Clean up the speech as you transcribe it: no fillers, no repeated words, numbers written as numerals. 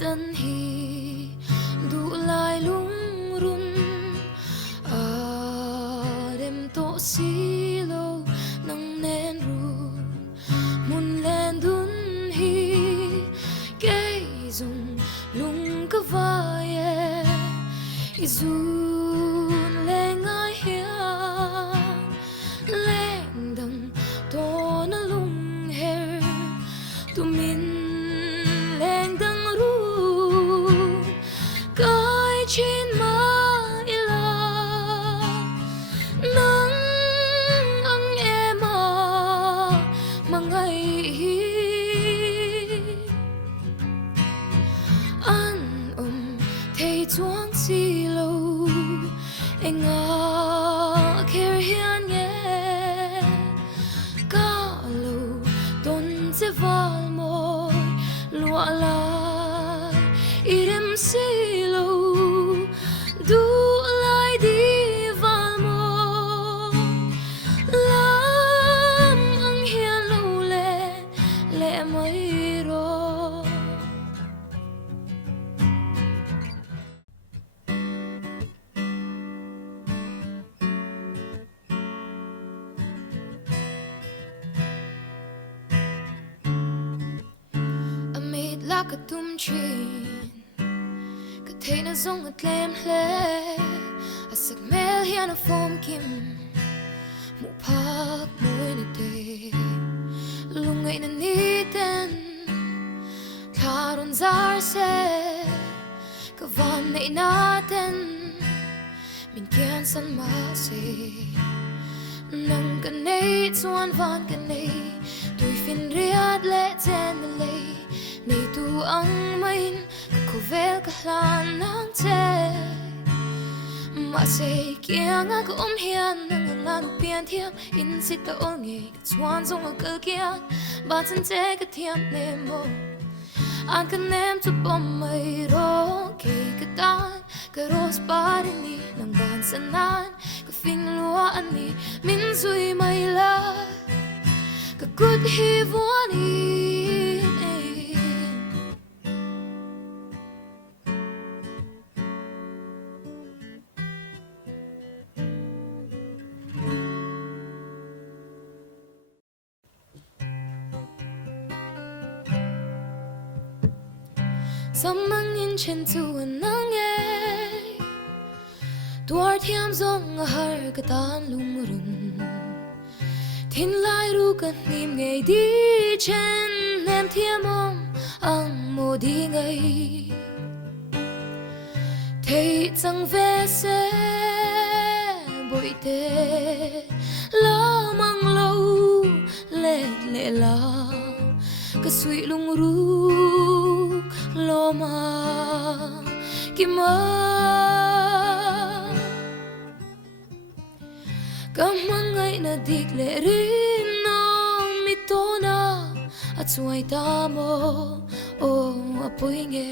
chân hi đủ lại lung run đêm tổ xí lâu nắng nên run muốn lên đun hi cái dùng lung cái vai run lên ai hiền lên đằng to nó lung her tụi mình lên đằng ru cái trên má ila nắng ang em mà ngày an thấy chuang xì lâu anh care hiền nhé cả lâu tôn sẽ vào môi lụa lại irem xì lâu đủ lại đi vào môi làm anh hiền lâu lệ lệ mấy rồi là cái tum chuyện cái thế nó giống ngất lem lẽ sắc mel hiền nó phong kim mũ phác môi nè tê lúc ngày nó ní tên thà đồn zar se cái van này na tên mình kiên san ma se nang cái này chuan van cái này tôi phiền riết lệ tên lệ này tu ang main ko vel ka hlan nang che ma se kia nga ko hian nang ngan pian thiam in sit ta ol nge chuan zong a ka kia ba chan che ka thiam ne mo an kan nem tu bom mai ro ke ka tan ka ros par ni nang ban sanan ka fing lua ani min zui mai la ka good hi voni Some mang in chen tu nang e tuar thiam zong har ka tan lung run thin lai ru kan nim ngai di chen nem thiam ang mo di ngai thei chang ve se boi te la mang lâu lệ lệ la ka sui lung ru lo ma kim ma kamang ngay na dik le rin no mi to na at suay ta mo o apoy nge